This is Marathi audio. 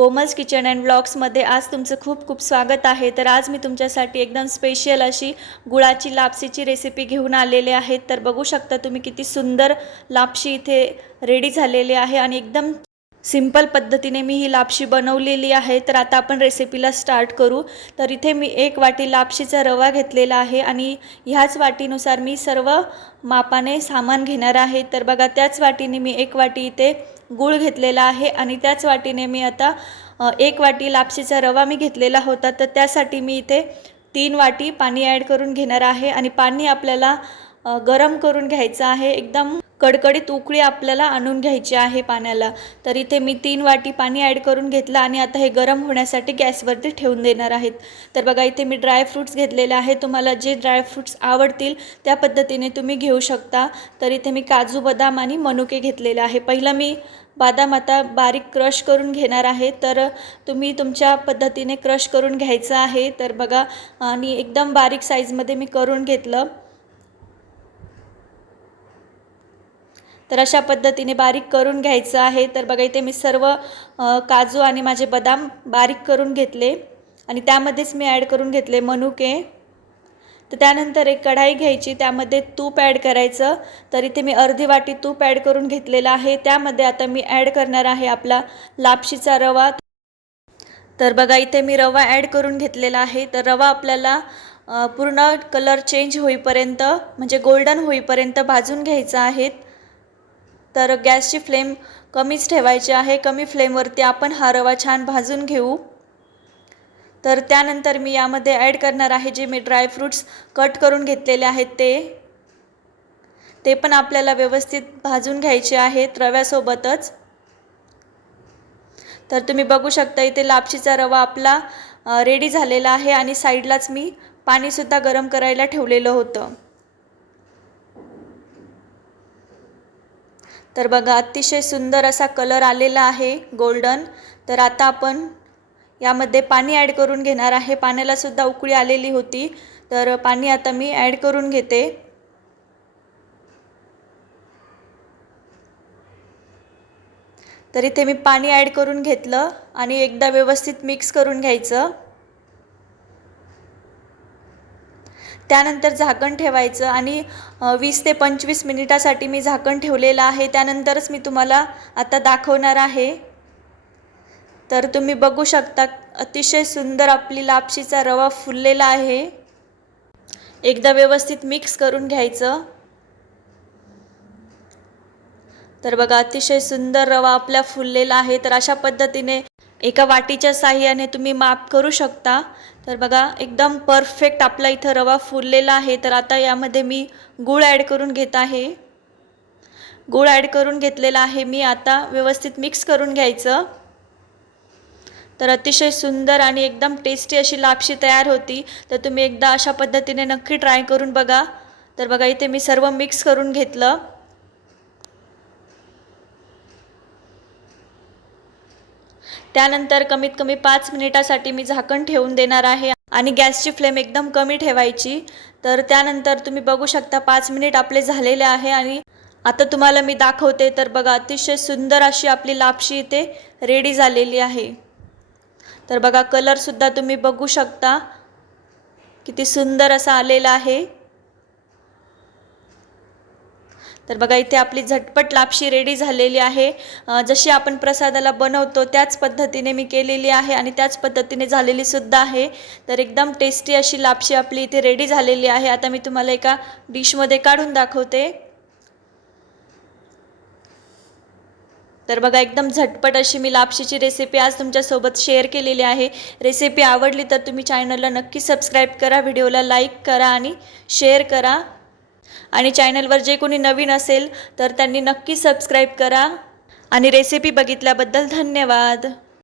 कोमल्स किचन अँड व्लॉग्समध्ये आज तुमचं खूप खूप स्वागत आहे. तर आज मी तुमच्यासाठी एकदम स्पेशल अशी गुळाची लापसीची रेसिपी घेऊन आलेले आहे तर बघू शकता तुम्ही किती सुंदर लापशी इथे रेडी झालेली आहे आणि एकदम सिंपल पद्धतीने मी ही लापशी बनवलेली आहे. तर आता आपण रेसिपीला स्टार्ट करू. तर इथे मी एक वाटी लापशीचा रवा घेतलेला आहे आणि ह्याच वाटीनुसार मी सर्व मापाने सामान घेणार आहे. तर बघा त्याच वाटीने मी एक वाटी इथे गूळ घेतलेला आहे आणि त्याच वाटीने मी आता एक वाटी लापशीचा रवा मी घेतलेला होता. तर त्यासाठी मी इथे तीन वाटी पाणी ॲड करून घेणार आहे आणि पाणी आपल्याला गरम करून घ्यायचं आहे. एकदम कडकडीत उकळी आपल्याला आणून घ्यायची आहे पाण्याला. तर इथे मी तीन वाटी पाणी ॲड करून घेतलं आणि आता हे गरम होण्यासाठी गॅसवरती ठेवून देणार आहेत. तर बघा इथे मी ड्रायफ्रूट्स घेतलेले आहे तुम्हाला जे ड्रायफ्रूट्स आवडतील त्या पद्धतीने तुम्ही घेऊ शकता. तर इथे मी काजू बदाम आणि मनुके घेतलेले आहे. पहिलं मी बादाम आता बारीक क्रश करून घेणार आहे. तर तुम्ही तुमच्या पद्धतीने क्रश करून घ्यायचं आहे. तर बघा आणि एकदम बारीक साईजमध्ये मी करून घेतलं. तर अशा पद्धतीने बारीक करून घ्यायचं आहे. तर बघा इथे मी सर्व काजू आणि माझे बदाम बारीक करून घेतले आणि त्यामध्येच मी ॲड करून घेतले मनुके. तर त्यानंतर एक कढाई घ्यायची त्यामध्ये तूप ॲड करायचं. तर इथे मी अर्धी वाटी तूप ॲड करून घेतलेलं आहे. त्यामध्ये आता मी ॲड करणार आहे आपला लापशीचा रवा. तर बघा इथे मी रवा ॲड करून घेतलेला आहे. तर रवा आपल्याला पूर्ण कलर चेंज होईपर्यंत म्हणजे गोल्डन होईपर्यंत भाजून घ्यायचा आहे. तर गॅसची फ्लेम कमीच ठेवायची आहे. कमी फ्लेमवरती आपण हा रवा छान भाजून घेऊ. तर त्यानंतर मी यामध्ये ॲड करणार आहे जे मी ड्रायफ्रूट्स कट करून घेतलेले आहेत ते. ते पण आपल्याला व्यवस्थित भाजून घ्यायचे आहेत रव्यासोबतच. तर तुम्ही बघू शकता इथे लापशीचा रवा आपला रेडी झालेला आहे आणि साईडलाच मी पाणीसुद्धा गरम करायला ठेवलेलं होतं. तर बघा अतिशय सुंदर असा कलर आलेला आहे गोल्डन. तर आता आपण यामध्ये पाणी ॲड करून घेणार आहे. पाण्यालासुद्धा उकळी आलेली होती. तर पाणी आता मी ॲड करून घेते. तर इथे मी पाणी ॲड करून घेतलं आणि एकदा व्यवस्थित मिक्स करून घ्यायचं. त्यानंतर झाकण ठेवायचं आणि वीस ते पंचवीस मिनिटासाठी मी झाकण ठेवलेलं आहे. त्यानंतरच मी तुम्हाला आता दाखवणार आहे. तर तुम्ही बघू शकता अतिशय सुंदर आपली लापशीचा रवा फुललेला आहे. एकदा व्यवस्थित मिक्स करून घ्यायचं. तर बघा अतिशय सुंदर रवा आपला फुललेला आहे. तर अशा पद्धतीने एका वाटीच्या साह्याने तुम्ही माप करू शकता. तर बघा एकदम परफेक्ट आपला इथं रवा फुललेला आहे. तर आता यामध्ये मी गूळ ॲड करून घेत आहे. गूळ ॲड करून घेतलेला आहे मी आता. व्यवस्थित मिक्स करून घ्यायचं. तर अतिशय सुंदर आणि एकदम टेस्टी अशी लापशी तयार होती. तर तुम्ही एकदा अशा पद्धतीने नक्की ट्राय करून बघा. तर बघा इथे मी सर्व मिक्स करून घेतलं. त्यानंतर कमीत कमी पाच मिनिटासाठी मी झाकण ठेवून देणार आहे आणि गॅसची फ्लेम एकदम कमी ठेवायची. तर त्यानंतर तुम्ही बघू शकता पाच मिनिट आपले झालेले आहे आणि आता तुम्हाला मी दाखवते. तर बघा अतिशय सुंदर अशी आपली लापशी इथे रेडी झालेली आहे. तर बघा कलरसुद्धा तुम्ही बघू शकता. किती सुंदर असा आलेला आहे. तर बघा इथे आपली झटपट लापशी रेडी झालेली आहे. जशी आपण प्रसादाला बनवतो त्याच पद्धतीने मी केलेली आहे आणि त्याच पद्धतीने झालेली सुद्धा आहे. तर एकदम टेस्टी अशी लापशी आपली इथे रेडी झालेली आहे. आता मी तुम्हाला एका डिशमध्ये काढून दाखवते. तर बघा एकदम झटपट अशी मी लापशीची रेसिपी आज तुमच्यासोबत शेअर केलेली आहे. रेसिपी आवडली तर तुम्ही चॅनलला नक्की सबस्क्राईब करा व्हिडिओला लाईक करा आणि शेअर करा. आणि चॅनलवर जे कोणी नवीन असेल तर त्यांनी नक्की सबस्क्राईब करा. आणि रेसिपी बघितल्याबद्दल धन्यवाद.